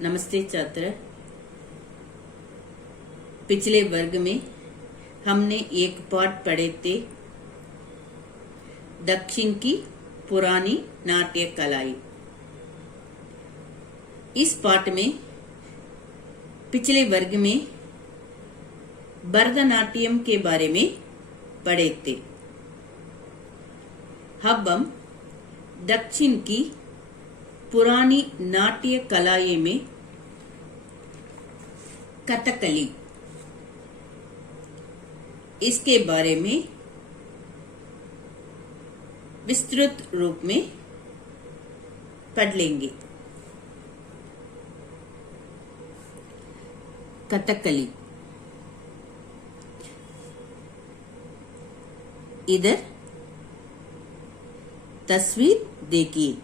नमस्ते छात्र। पिछले वर्ग में हमने एक पाठ पढ़े थे, दक्षिण की पुरानी नाट्य कलाएं। इस पाठ में पिछले वर्ग में भरतनाट्यम के बारे में पढ़े थे। अब हम दक्षिण की पुरानी नाट्य कलाएं में कथकली, इसके बारे में विस्तृत रूप में पढ़ लेंगे। कथकली, इधर तस्वीर देखिए।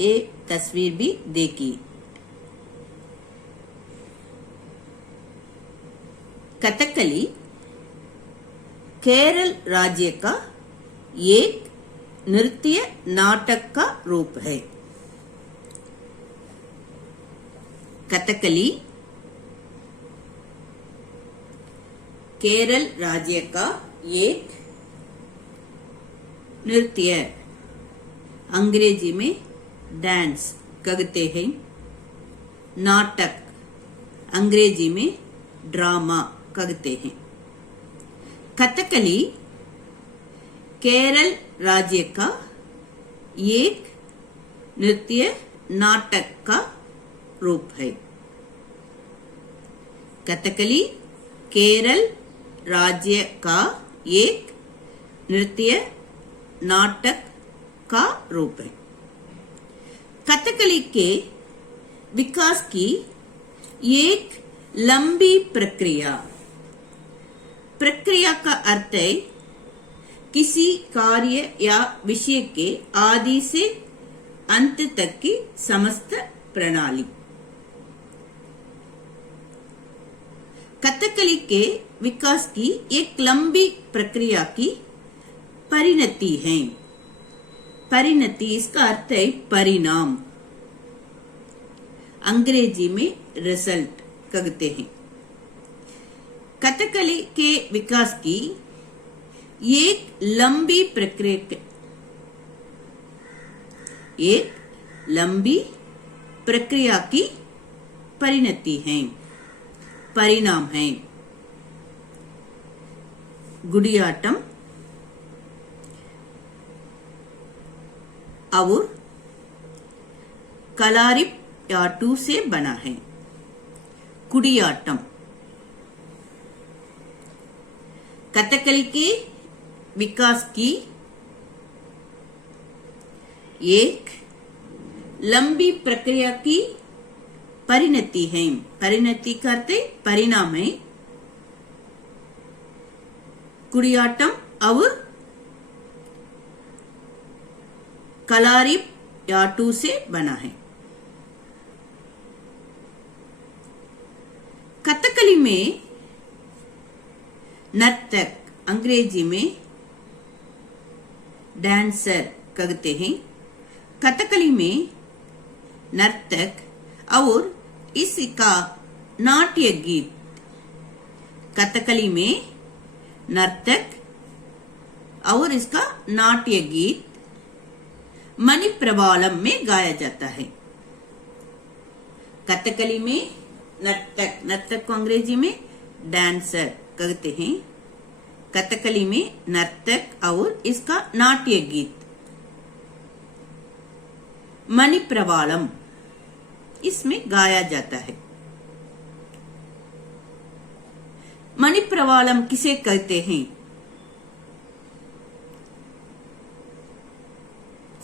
ये तस्वीर भी देखिए। कथकली केरल राज्य का एक नृत्य नाटक का रूप है। कथकली केरल राज्य का एक नृत्य, अंग्रेजी में डांस कहते हैं, नाटक अंग्रेजी में ड्रामा कहते हैं। कथकली केरल राज्य का एक नृत्य नाटक का रूप है। कथकली केरल राज्य का एक नृत्य नाटक का रूप है। कथकली के विकास की एक लंबी प्रक्रिया का अर्थ है किसी कार्य या विषय के आदि से अंत तक की समस्त प्रणाली। कथकली के विकास की एक लंबी प्रक्रिया की परिणति है। परिणति, इसका अर्थ है परिणाम, अंग्रेजी में रिजल्ट कहते हैं। कथकली के विकास की एक लंबी प्रक्रिया की परिणति है, परिणाम है। गुडियाट्टम और कलारिपयट्टू से बना है। कुडियाट्टम कथकली के विकास की एक लंबी प्रक्रिया की परिणति है। परिणति करते परिणाम है। कुडियाट्टम और कलारिपयट्टू से बना है। कथकली में नर्तक, अंग्रेजी में डांसर कहते हैं। कथकली में नर्तक और इसका नाट्य गीत, कथकली में नर्तक और इसका नाट्य गीत मणिप्रवालम में गाया जाता है। कथकली में नर्तक को अंग्रेजी में डांसर कहते हैं। कथकली में नर्तक और इसका नाट्य गीत मणिप्रवालम, इसमें गाया जाता है। मणिप्रवालम किसे कहते हैं?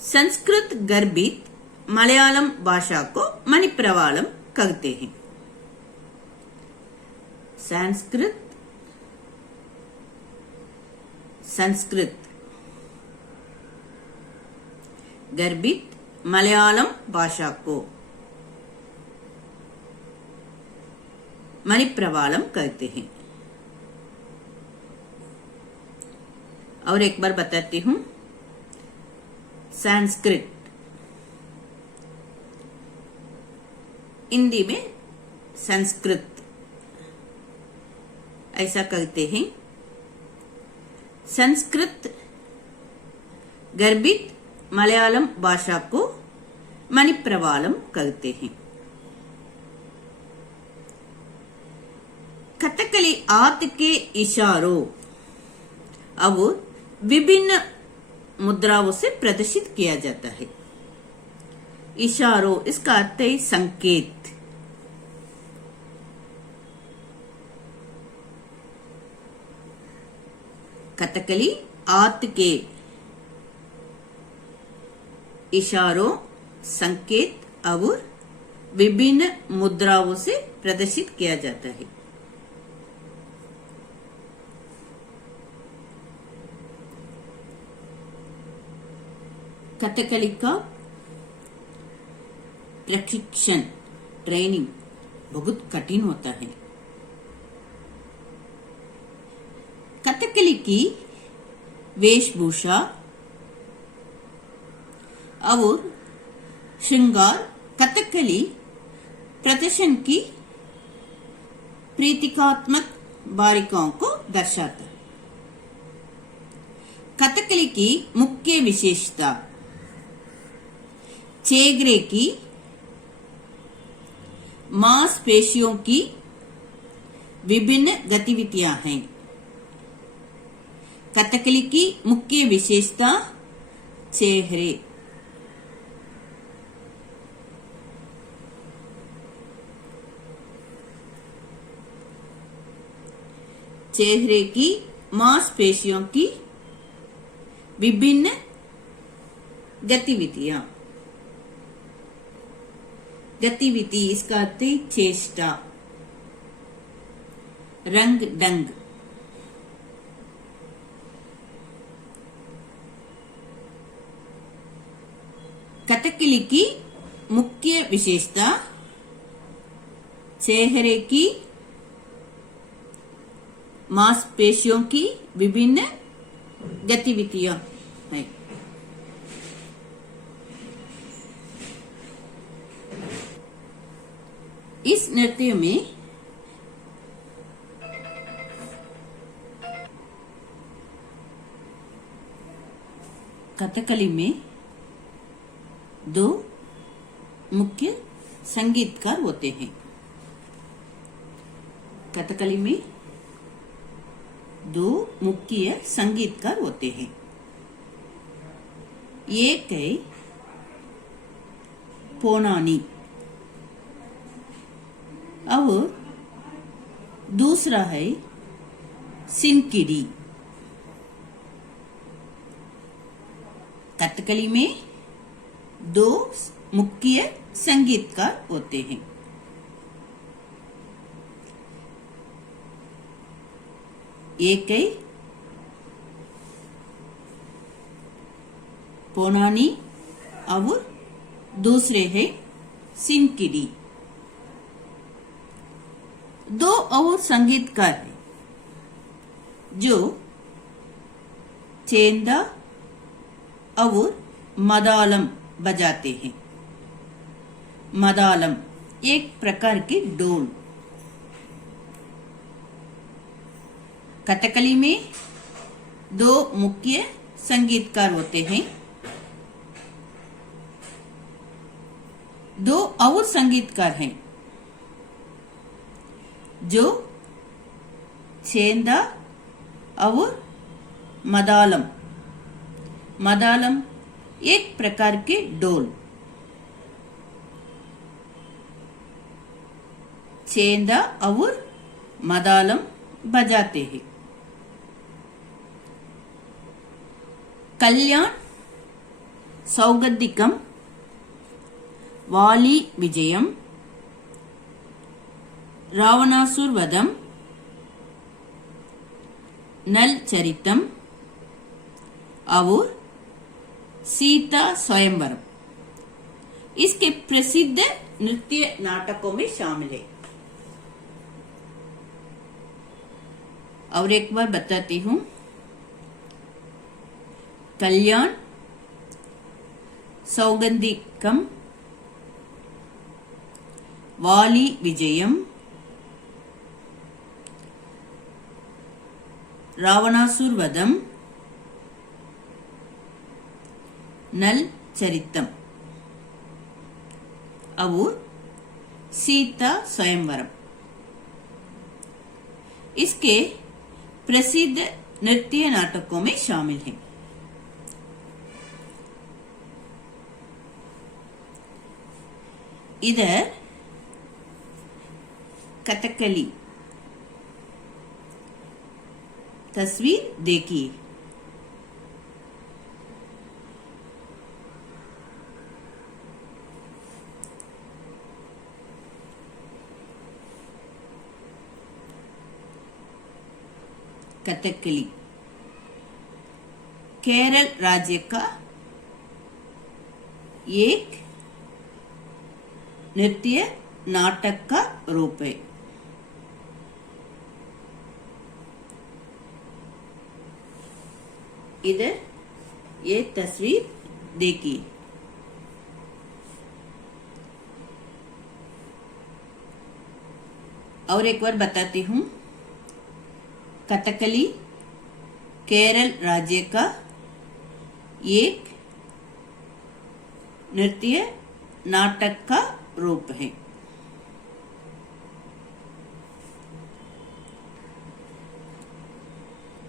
संस्कृत गर्भित मलयालम भाषा को मणिप्रवालम कहते हैं। संस्कृत गर्भित मलयालम भाषा को मणिप्रवालम कहते हैं। और एक बार बताती हूँ, संस्कृत, हिंदी में संस्कृत ऐसा कहते हैं। संस्कृत गर्भित मलयालम भाषा को मणिप्रवालम कहते हैं। कथकली हाथ के इशारों और विभिन्न मुद्राओं से प्रदर्शित किया जाता है। इशारों इसका अर्थ है संकेत। कथकली हाथ के इशारों, संकेत और विभिन्न मुद्राओं से प्रदर्शित किया जाता है। कथकली का प्रशिक्षण, ट्रेनिंग बहुत कठिन होता है। कथकली की वेशभूषा और श्रृंगार कथकली प्रदर्शन की प्रतीकात्मक बारीकियों को दर्शाता है। कथकली की मुख्य विशेषता चेहरे की मांसपेशियों की विभिन्न गतिविधियां हैं। कथकली की मुख्य विशेषता चेहरे, चेहरे की मांसपेशियों की विभिन्न गतिविधियां। गतिविधि इसका अर्थ है चेष्टा, रंग ढंग। कथकली की मुख्य विशेषता चेहरे की मांसपेशियों की विभिन्न गतिविधियां हैं। इस नृत्य में कथकली में दो मुख्य संगीतकार होते हैं। कथकली में दो मुख्य संगीतकार होते हैं। एक है पोनानी और दूसरा है सिनकिडी। कथकली में दो मुख्य संगीतकार होते हैं। एक है पोनानी और दूसरे है सिनकिडी। दो और संगीतकार हैं जो चेंदा और मदालम बजाते हैं। मदालम एक प्रकार की डोल। कथकली में दो मुख्य संगीतकार होते हैं। दो और संगीतकार हैं जो चेंदा और मदालम। मदालम एक प्रकार के डोल। चेंदा और मदालम बजाते हैं। कल्याण सौगंधिकम, वाली विजयम, रावणासुर वधम, नल चरितम और सीता स्वयंवरम इसके प्रसिद्ध नृत्य नाटकों में शामिल है। और एक बार बताती हूँ। कल्याण सौगंधिकम, वाली विजयम, रावणासुर वधम, नल चरितम और सीता स्वयंवरम इसके प्रसिद्ध नृत्य नाटकों में शामिल हैं। इधर कथकली तस्वीर देखिए। कथकली केरल राज्य का एक नृत्य नाटक का रूप है। इधर ये तस्वीर देखिए। और एक बार बताती हूँ, कथकली केरल राज्य का एक नृत्य नाटक का रूप है।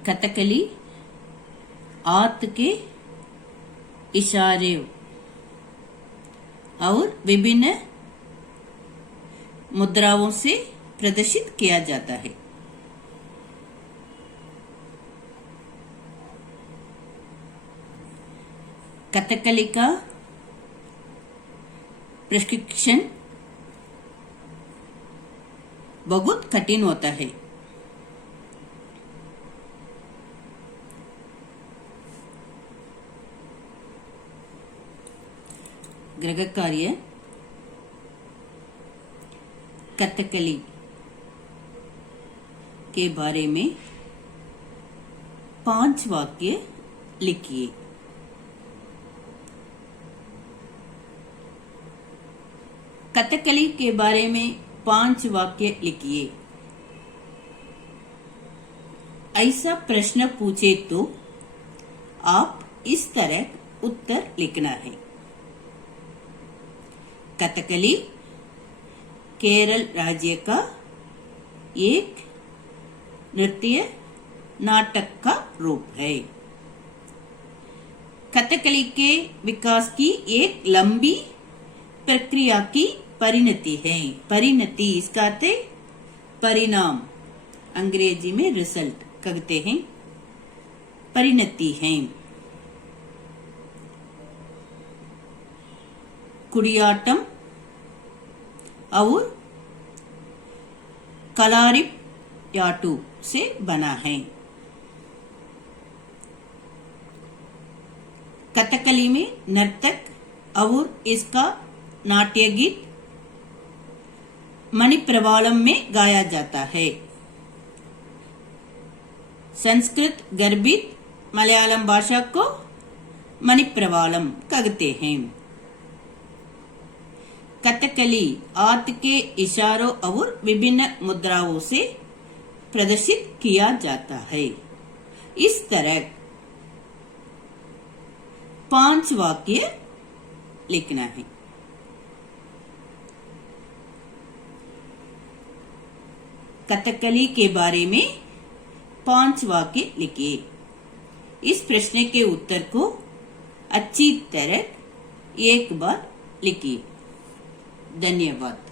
कथकली हाथ के इशारे और विभिन्न मुद्राओं से प्रदर्शित किया जाता है। कथकली का प्रशिक्षण बहुत कठिन होता है। गृह कार्य कथकली के बारे में 5 वाक्य लिखिए। कथकली के बारे में 5 वाक्य लिखिए। ऐसा प्रश्न पूछे तो आप इस तरह उत्तर लिखना है। कथकली केरल राज्य का एक नृत्य नाटक का रूप है। कथकली के विकास की एक लंबी प्रक्रिया की परिणति है। परिणति इसका अर्थ है परिणाम, अंग्रेजी में रिजल्ट कहते हैं, परिणति है। कुडियाट्टम और कलारिपयट्टू से बना है। कथकली में नर्तक और इसका नाट्य गीत मणिप्रवालम में गाया जाता है। संस्कृत गर्भित मलयालम भाषा को मणिप्रवालम कहते हैं। कथकली हाथ के इशारों और विभिन्न मुद्राओं से प्रदर्शित किया जाता है। इस तरह 5 वाक्य लिखना है। कथकली के बारे में 5 वाक्य लिखिए। इस प्रश्न के उत्तर को अच्छी तरह एक बार लिखिए। धन्यवाद।